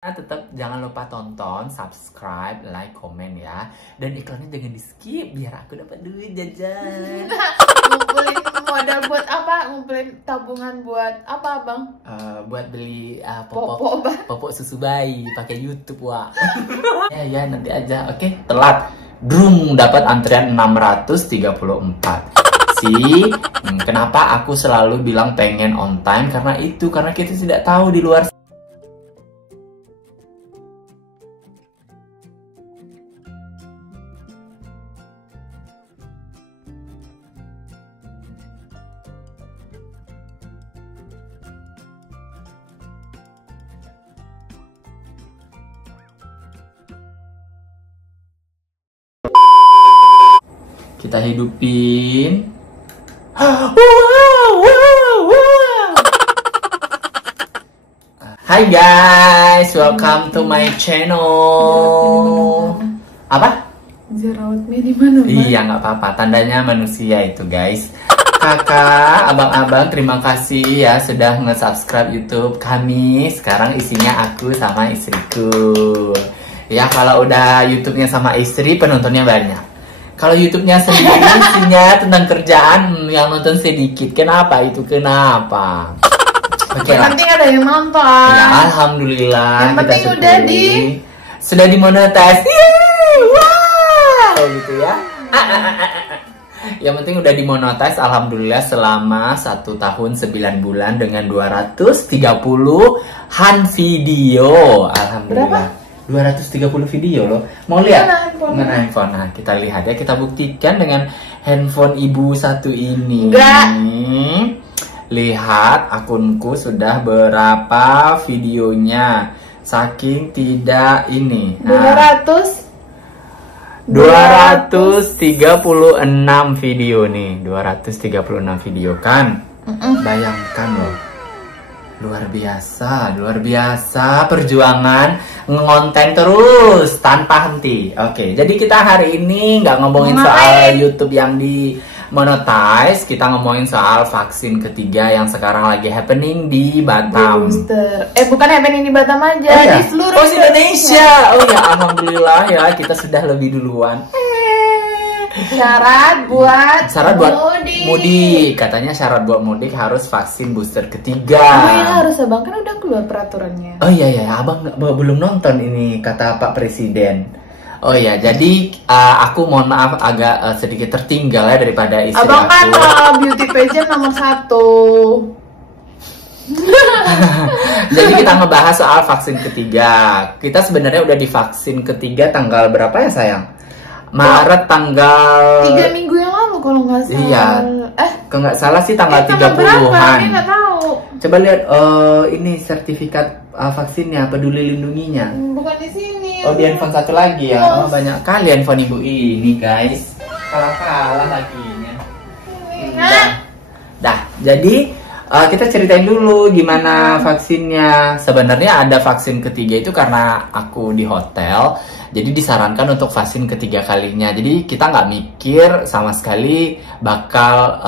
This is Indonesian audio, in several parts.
Tetap jangan lupa tonton, subscribe, like, komen ya. Dan iklannya jangan di skip biar aku dapat duit jajan. Ngumpulin modal buat apa? Ngumpulin tabungan buat apa, Bang? Buat beli popok susu bayi pakai YouTube, Wak. ya nanti aja. Oke, telat. Drum dapat antrian 634. Kenapa aku selalu bilang pengen on time? Karena kita tidak tahu di luar kita hidupin. Hai guys, welcome to my channel. Apa? Jerawatnya di mana, Bang? Iya, nggak apa-apa. Tandanya manusia itu, guys. Kakak, abang-abang, terima kasih ya sudah nge-subscribe YouTube kami. Sekarang isinya aku sama istriku. Ya, kalau udah YouTube-nya sama istri, penontonnya banyak. Kalau YouTube-nya sendiri isinya tentang kerjaan, yang nonton sedikit. Kenapa itu? Kenapa? Oke lah. Yang penting ada yang nonton. Ya, alhamdulillah. Yang penting sudah dimonetize. Wow, gitu ya. Yang penting udah dimonetize, alhamdulillah, selama 1 tahun 9 bulan dengan 230-an video. Alhamdulillah. Berapa? 230 video loh. Mau lihat? Mana handphone? Nah, kita lihat ya, kita buktikan dengan handphone ibu satu ini. Enggak. Lihat akunku sudah berapa videonya. Saking tidak ini. 236 video nih. 236 video kan? Bayangkan loh. Luar biasa perjuangan ngonten terus tanpa henti. Oke, jadi kita hari ini nggak ngomongin soal YouTube yang di monetize, kita ngomongin soal vaksin ketiga yang sekarang lagi happening di Batam. Bukan happening di Batam aja, di seluruh Indonesia. Oh ya, alhamdulillah ya, kita sudah lebih duluan. Syarat buat mudik. Katanya syarat buat mudik harus vaksin booster ketiga. Oh iya, harus, Abang, kan udah keluar peraturannya. Oh iya, abang belum nonton ini kata Pak Presiden. Oh iya, jadi aku mohon maaf agak sedikit tertinggal ya daripada istri Abang aku. Kan beauty pageant nomor 1. Jadi kita ngebahas soal vaksin ketiga. Kita sebenarnya udah divaksin ketiga tanggal berapa ya, sayang? Maret tanggal 3 minggu yang lalu kalau nggak salah. Iya. Kalau nggak salah sih tanggal 30-an. Nggak tahu. Coba lihat ini sertifikat vaksinnya, peduli lindunginya. Bukan di sini. Oh, di handphone satu lagi ya. Oh, banyak kali handphone ibu ini, guys. Kalah laginya. Dah, jadi kita ceritain dulu gimana vaksinnya. Sebenarnya ada vaksin ketiga itu karena aku di hotel. Jadi disarankan untuk vaksin ketiga kalinya. Jadi kita nggak mikir sama sekali bakal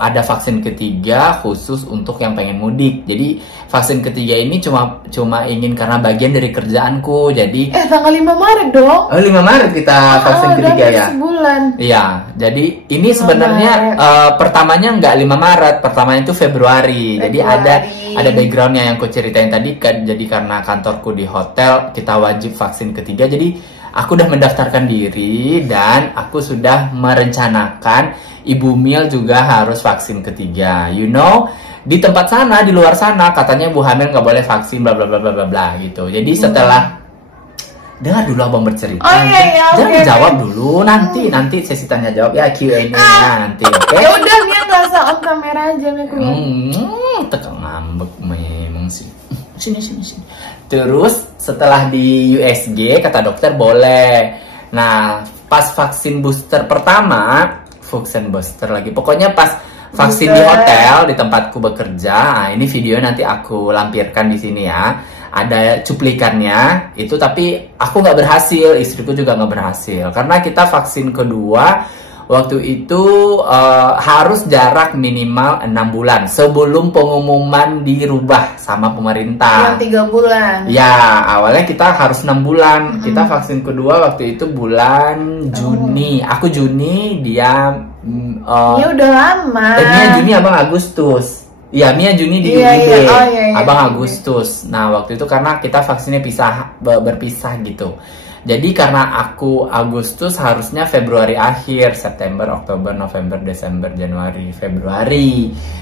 ada vaksin ketiga khusus untuk yang pengen mudik. Jadi vaksin ketiga ini cuma ingin karena bagian dari kerjaanku. Jadi tanggal 5 Maret dong. Oh, 5 Maret kita vaksin ketiga ya. Sebulan. Iya, jadi ini sebenarnya pertamanya nggak 5 Maret, pertamanya itu Februari. Jadi ada backgroundnya yang ku ceritain tadi. Jadi karena kantorku di hotel, kita wajib vaksin ketiga. Jadi aku udah mendaftarkan diri dan aku sudah merencanakan Ibu Mil juga harus vaksin ketiga. You know, di tempat sana, di luar sana katanya ibu hamil nggak boleh vaksin, bla bla bla bla bla gitu. Jadi setelah dengar dulu abang bercerita. Oh iya, jangan jawab dulu, nanti sesi tanya jawab ya, Q&A nanti, oke? Ya udah, dia nggak usah on kamera aja, tekan ngambek memang sih. Sini. Terus setelah di USG kata dokter boleh. Nah, pas vaksin booster pertama, pokoknya pas vaksin di hotel di tempatku bekerja. Nah, ini video nanti aku lampirkan di sini ya. Ada cuplikannya itu, tapi aku nggak berhasil, istriku juga nggak berhasil karena kita vaksin kedua Waktu itu harus jarak minimal 6 bulan sebelum pengumuman dirubah sama pemerintah. Yang 3 bulan. Ya, awalnya kita harus 6 bulan. Kita vaksin kedua waktu itu bulan Juni. Aku Juni, dia Ini udah lama. Mia Juni, abang Agustus. Iya, Mia Juni di Iya, UIB. iya. Oh, iya, iya, Abang iya. Agustus. Nah, waktu itu karena kita vaksinnya berpisah gitu. Jadi karena aku Agustus, harusnya Februari akhir, September, Oktober, November, Desember, Januari,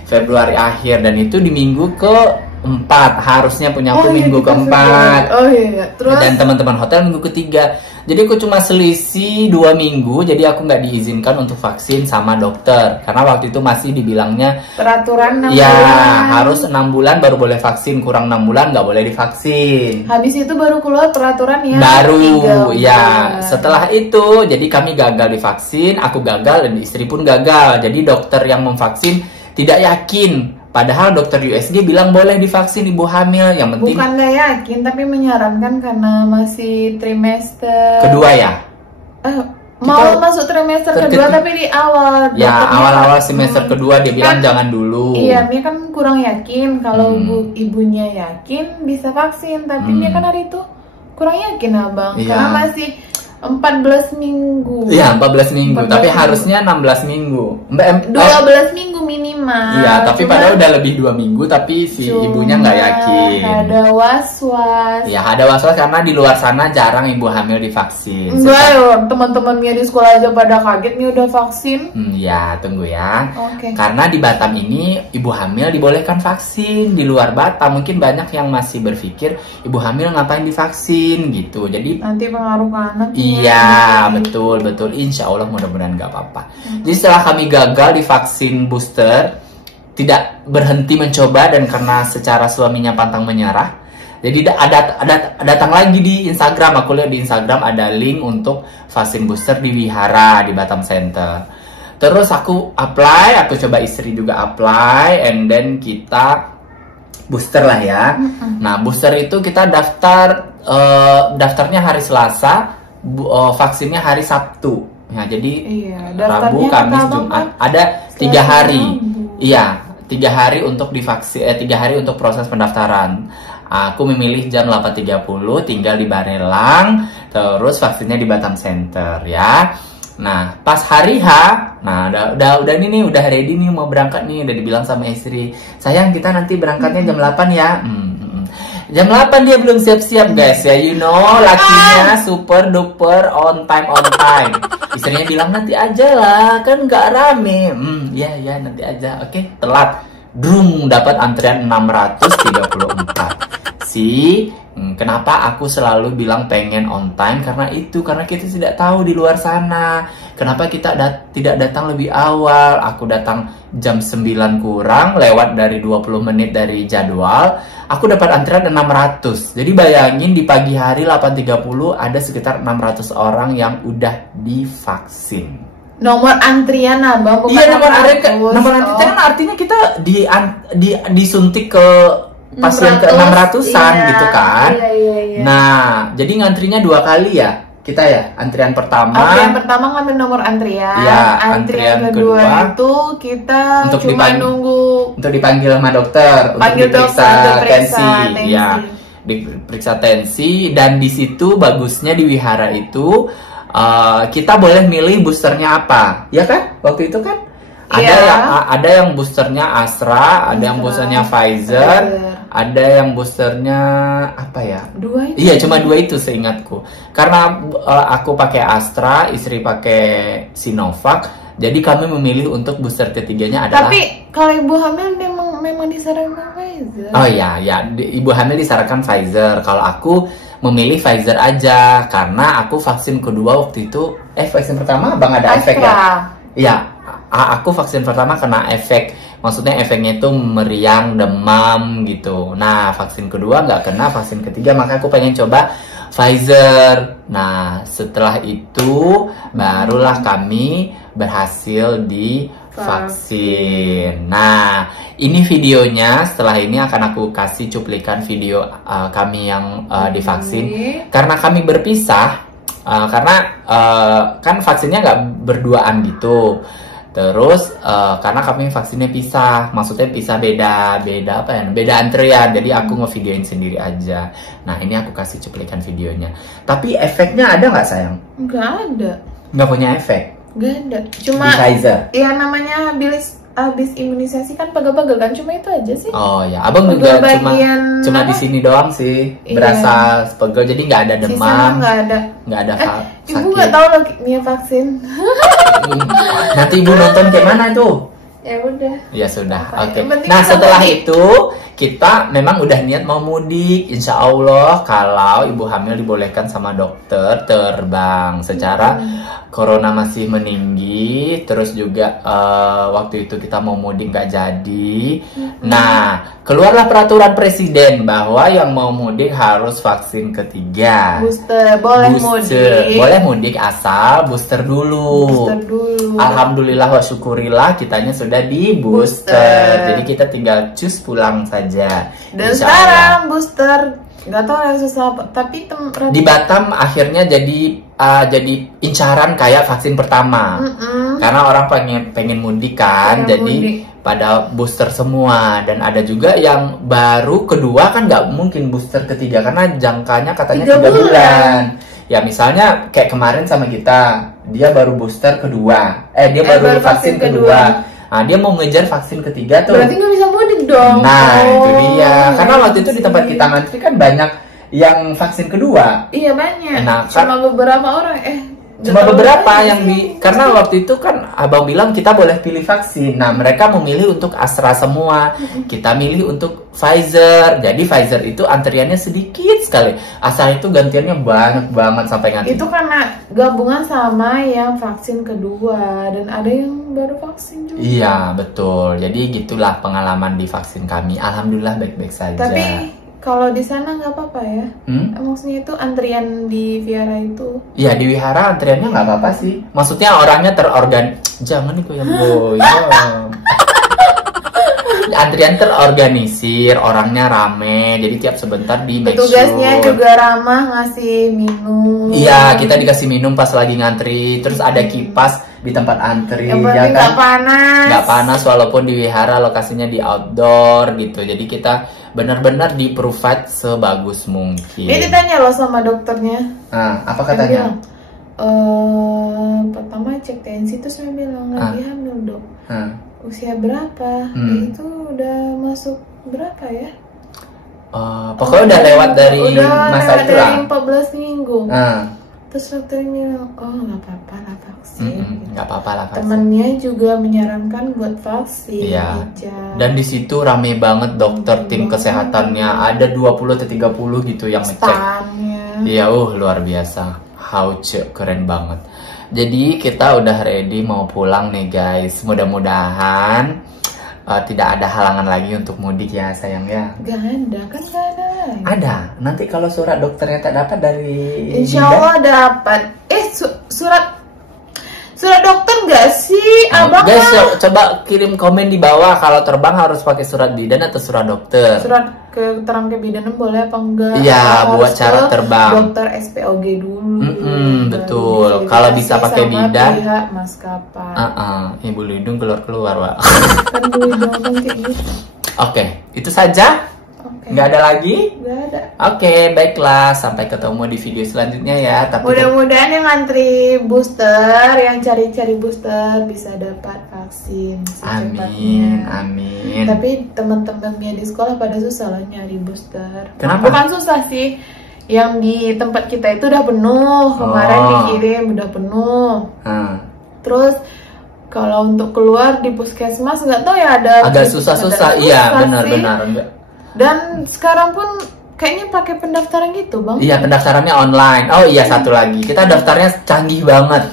Februari akhir, dan itu di minggu keempat. Harusnya punya aku minggu keempat. Oh iya. Terus Dan teman-teman hotel minggu ketiga. Jadi aku cuma selisih 2 minggu. Jadi aku nggak diizinkan untuk vaksin sama dokter. Karena waktu itu masih dibilangnya peraturan 6 ya bulan. harus 6 bulan baru boleh vaksin. Kurang 6 bulan nggak boleh divaksin. Habis itu baru keluar peraturan yang 3 Baru bulan. ya setelah itu jadi kami gagal divaksin. Aku gagal dan istri pun gagal. Jadi dokter yang memvaksin tidak yakin. Padahal dokter USG bilang boleh divaksin ibu hamil. Yang penting Bukan gak yakin, tapi menyarankan karena masih trimester kedua ya. Mau masuk trimester kedua, tapi di awal Ya dokternya awal-awal semester kedua dia bilang kan- jangan dulu. Iya, Mia kan kurang yakin. Kalau ibunya yakin bisa vaksin, tapi Mia kan hari itu kurang yakin abang. Iya. Karena masih 14 minggu. Iya 14 minggu, 14 tapi minggu. harusnya 16 minggu. 12 minggu minimal. Iya, tapi Cuman padahal udah lebih 2 minggu, tapi si ibunya nggak yakin. Ada was-was. Ya ada was-was karena di luar sana jarang ibu hamil divaksin. Enggak ya, teman-teman Mia di sekolah aja pada kaget Mia udah vaksin. Ya tunggu ya. Oke. Karena di Batam ini ibu hamil dibolehkan vaksin. Di luar Batam mungkin banyak yang masih berpikir ibu hamil ngapain divaksin gitu. Jadi Nanti pengaruh ke anak. iya, betul. Insya Allah mudah-mudahan nggak apa-apa. Jadi setelah kami gagal di vaksin booster, tidak berhenti mencoba dan karena secara suaminya pantang menyerah, jadi ada datang lagi di Instagram. Aku lihat di Instagram ada link untuk vaksin booster di Wihara di Batam Center. Terus aku apply, aku coba istri juga apply, and then kita booster lah ya. Nah booster itu kita daftarnya hari Selasa. Vaksinnya hari Sabtu. Ya, jadi Rabu, Kamis, Jumat ada 3 hari. Iya, 3 hari untuk divaksin, 3 hari untuk proses pendaftaran. Aku memilih jam 8.30, tinggal di Barelang, terus vaksinnya di Batam Center ya. Nah, pas hari H, nah udah ini nih, udah ready nih mau berangkat nih, udah dibilang sama istri, sayang kita nanti berangkatnya jam 8 ya. Jam 8 dia belum siap-siap guys ya, you know, lakinya super duper on time. Istrinya bilang nanti aja lah, kan nggak rame. Ya nanti aja, oke, telat. Drum, dapat antrian 634. Kenapa aku selalu bilang pengen on time? Karena kita tidak tahu di luar sana. Kenapa kita tidak datang lebih awal? Aku datang jam 9 kurang, lewat dari 20 menit dari jadwal. Aku dapat antrian 600. Jadi bayangin di pagi hari 8.30 ada sekitar 600 orang yang udah divaksin. Nomor antrian abang, bukan Iya, nomor antrian kan Oh. artinya kita disuntik ke pasien ke 600-an gitu kan. Iya. Nah, jadi ngantrinya 2 kali ya. Kita ya, antrian pertama. Antrian pertama ngambil nomor antrian. Iya, antrian kedua itu kita untuk cuma nunggu untuk dipanggil sama dokter, panggil untuk dokter untuk diperiksa tensi. tensi. Ya, diperiksa tensi, dan di situ bagusnya di Wihara itu kita boleh milih boosternya apa, ya kan? Waktu itu kan ada yang boosternya Astra, ada yang boosternya Pfizer, ada yang boosternya apa ya? 2 itu. Iya, cuma 2 itu seingatku. Karena aku pakai Astra, istri pakai Sinovac, jadi kami memilih untuk booster ketiganya adalah. Tapi kalau ibu hamil memang disarankan Pfizer. Oh iya, ibu hamil disarankan Pfizer. Kalau aku memilih Pfizer aja karena aku vaksin kedua waktu itu. Vaksin pertama bang ada efek ya? Iya, aku vaksin pertama kena efek. Maksudnya efeknya itu meriang, demam gitu. Nah, vaksin kedua nggak kena, vaksin ketiga maka aku pengen coba Pfizer. Nah, setelah itu barulah kami berhasil divaksin. Nah, ini videonya. Setelah ini akan aku kasih cuplikan video kami yang divaksin. Karena kami berpisah, Karena kan vaksinnya nggak berduaan gitu. Terus karena kami vaksinnya pisah, maksudnya pisah beda apa ya? Beda antrian. Jadi aku ngevideoin sendiri aja. Nah ini aku kasih cuplikan videonya. Tapi efeknya ada nggak sayang? Nggak ada. Nggak punya efek? Nggak ada. Cuma di Pfizer. Ya namanya habis imunisasi kan pegel-pegel kan, cuma itu aja sih. Oh ya, abang juga cuma di sini doang sih berasa pegel, jadi nggak ada demam, nggak ada sakit. Ibu nggak tahu loh Mia vaksin. Nanti ibu nonton kayak mana tuh? Ya udah. Ya sudah, oke. Nah setelah itu kita memang udah niat mau mudik, insya Allah kalau ibu hamil dibolehkan sama dokter terbang secara corona masih meninggi, terus juga waktu itu kita mau mudik nggak jadi. Nah keluarlah peraturan presiden bahwa yang mau mudik harus vaksin ketiga. Booster, boleh mudik asal booster dulu. Alhamdulillah wa syukurillah kitanya sudah di booster. Jadi kita tinggal cus pulang saja. Dan sekarang booster nggak tahu yang susah, tapi di Batam akhirnya jadi incaran kayak vaksin pertama. Karena orang pengen mudik kan, jadi pada booster semua. Dan ada juga yang baru kedua kan nggak mungkin booster ketiga karena jangkanya katanya 3 bulan. Ya misalnya kayak kemarin sama kita, dia baru booster kedua, dia baru vaksin kedua. Nah dia mau ngejar vaksin ketiga tuh. Berarti nggak bisa mudik dong. Nah itu dia, karena waktu itu di tempat kita ngantri kan banyak yang vaksin kedua. Iya banyak. Nah, cuma beberapa orang karena waktu itu kan abang bilang kita boleh pilih vaksin. Nah mereka memilih untuk Astra semua, kita milih untuk Pfizer. Jadi Pfizer itu antriannya sedikit sekali, asal itu gantiannya banyak banget sampai ngantri. Itu karena gabungan sama yang vaksin kedua dan ada yang baru vaksin juga. Iya betul, jadi gitulah pengalaman di vaksin kami. Alhamdulillah baik-baik saja. Tapi kalau di sana nggak apa-apa ya? Maksudnya itu antrian di Vihara itu? Iya di Wihara antriannya nggak apa-apa sih. Maksudnya orangnya jangan nih yang antrian terorganisir, orangnya rame, jadi tiap sebentar di make sure. Petugasnya juga ramah, ngasih minum. Iya, kita dikasih minum pas lagi ngantri, terus ada kipas di tempat antri. Yang penting nggak panas. Nggak panas walaupun di Wihara lokasinya di outdoor gitu, jadi kita benar-benar di provide sebagus mungkin. Dia ditanya loh sama dokternya. Apa katanya? Pertama cek tensi terus saya bilang lagi hamil dok. Usia berapa? Itu udah masuk berapa ya? Pokoknya udah lewat dari masa itu lah. Udah 14 minggu. Terus dokternya bilang, nggak apa-apa lah vaksin. Nggak apa-apa lah vaksin. Temennya juga menyarankan buat vaksin. Iya. Dan di situ rame banget dokter, tim kesehatannya ada 20 atau 30 gitu yang ngecek. Iya, luar biasa. Keren banget. Jadi kita udah ready mau pulang nih guys. Mudah-mudahan tidak ada halangan lagi untuk mudik ya sayang ya. Gak ada, kan gak ada. Ada. Nanti kalau surat dokternya tak dapat dari Insya Allah dapat. Surat dokter nggak sih, abang? Guys, coba kirim komen di bawah kalau terbang harus pakai surat bidan atau surat dokter. Surat keterangan kebidanan boleh apa enggak? Iya, buat cara terbang. Dokter SPOG dulu. Betul. Kalau bisa pakai bidan. Pihak maskapai. Ibu Lidung keluar, Wak. Kan Lidung kayak gitu. Oke, itu saja. Nggak ada lagi? Nggak ada. Oke, baiklah. Sampai ketemu di video selanjutnya ya. Mudah-mudahan yang antri booster, yang cari-cari booster bisa dapat vaksin secepatnya. Amin. Tapi teman-temannya di sekolah pada susah loh nyari booster. Kenapa? Bukan susah sih. Yang di tempat kita itu udah penuh. Kemarin dikirim udah penuh. Terus kalau untuk keluar di puskesmas nggak tahu ya ada. Agak susah-susah. Iya, benar-benar enggak. Dan sekarang pun kayaknya pakai pendaftaran gitu bang. Iya, pendaftarannya online. Oh iya, satu lagi, kita daftarnya canggih banget.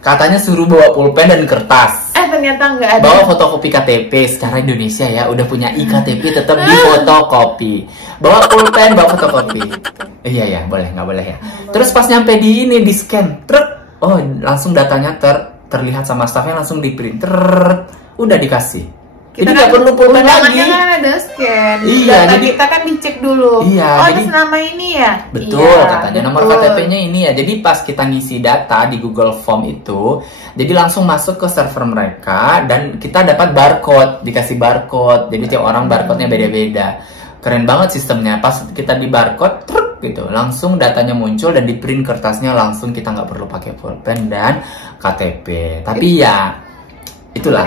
Katanya suruh bawa pulpen dan kertas. Ternyata nggak ada. Bawa fotokopi KTP. Secara Indonesia ya udah punya iktp tetap di fotokopi. Bawa pulpen, bawa fotokopi. Iya, boleh, nggak boleh ya. Terus pas nyampe di scan, langsung datanya terlihat sama staffnya, langsung di print, udah dikasih. Kita jadi nggak perlu pulpen lagi. Kan ada scan. Iya, data jadi kita kan dicek dulu. Iya, oh, jadi atas nama ini ya. betul, iya, katanya betul. nomor KTP-nya ini ya. Jadi pas kita ngisi data di Google Form itu, jadi langsung masuk ke server mereka dan kita dapat barcode, dikasih barcode. Jadi tiap orang barcode-nya beda-beda. Keren banget sistemnya. Pas kita di barcode, truk gitu, langsung datanya muncul dan di print kertasnya langsung, kita nggak perlu pakai pulpen dan KTP. Tapi ya itulah.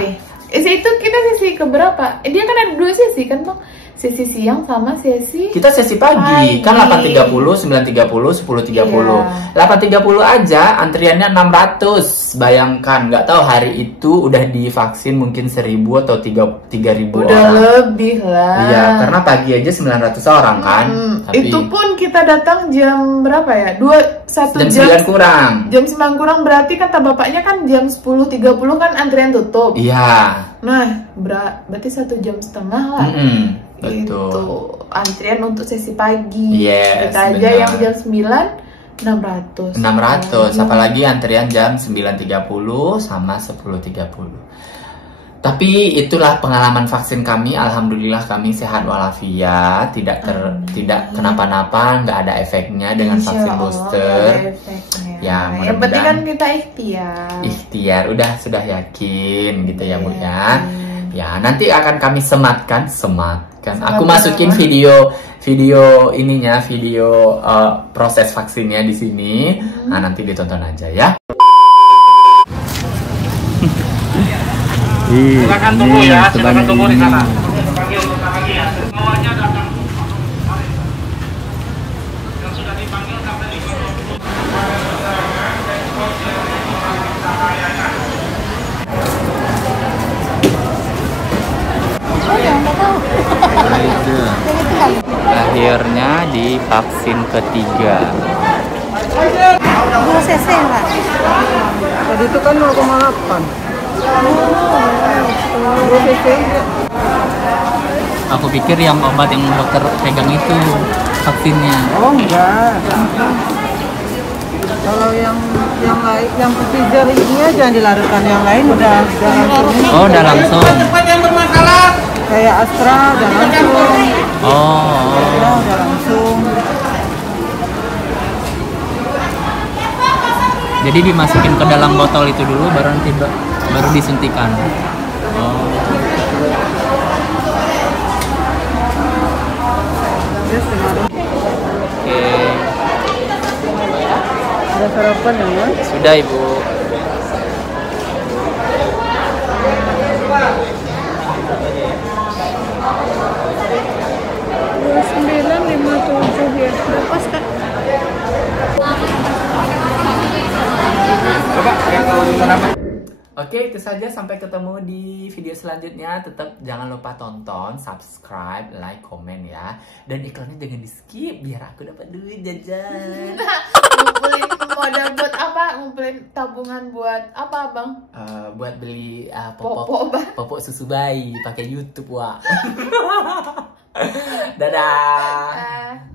Itu kita sesi keberapa? Dia kan ada 2 sesi kan Bang? Sesi siang sama sesi kita sesi pagi. Kan 8.30, 9.30, 10.30. Iya. 8.30 aja antriannya 600. Bayangkan, nggak tahu hari itu udah divaksin mungkin 1.000 atau 3.000 orang. Udah lebih lah. Iya, karena pagi aja 900 orang kan. Tapi itu pun kita datang jam berapa ya? Jam 9 kurang. Jam 9 kurang berarti kata bapaknya kan jam 10.30 kan antrian tutup. Iya. Nah, berarti 1,5 jam lah. Betul. Itu antrian untuk sesi pagi. Yes, kita aja yang jam 9 600. Apalagi antrian jam 9.30 sama 10.30. Tapi itulah pengalaman vaksin kami. Alhamdulillah kami sehat walafiat, tidak kenapa-napa, nggak ada efeknya dengan vaksin booster. Ya, yang penting kan kita ikhtiar. Sudah yakin gitu ya Bu ya. Ya, nanti akan kami sematkan. Aku masukin video ininya, video proses vaksinnya di sini. Nah, nanti ditonton aja ya. Silakan tunggu ya, silakan tunggu di sana. Akhirnya di vaksin ketiga. 2 cc Pak. Tadi itu kan 0,8. Aku pikir yang obat yang dokter pegang itu vaksinnya. Oh enggak. Kalau yang lain, yang Pfizer ini jangan dilarutkan, yang lain udah langsung. Oh, udah langsung. Kayak Astra udah langsung. Oh. Udah langsung. Jadi dimasukin ke dalam botol itu dulu, baru nanti baru disuntikan. Oh. Oke. Ada sarapan ya? Sudah Ibu. Ya. Lepas Kak. Oke, itu saja. Sampai ketemu di video selanjutnya. Tetap jangan lupa tonton, subscribe, like, komen ya. Dan iklannya jangan di skip biar aku dapat duit jajan. Ngumpulin modal buat apa? Ngumpulin tabungan buat apa Bang? Buat beli popok susu bayi pakai YouTube, Wak. Dadah.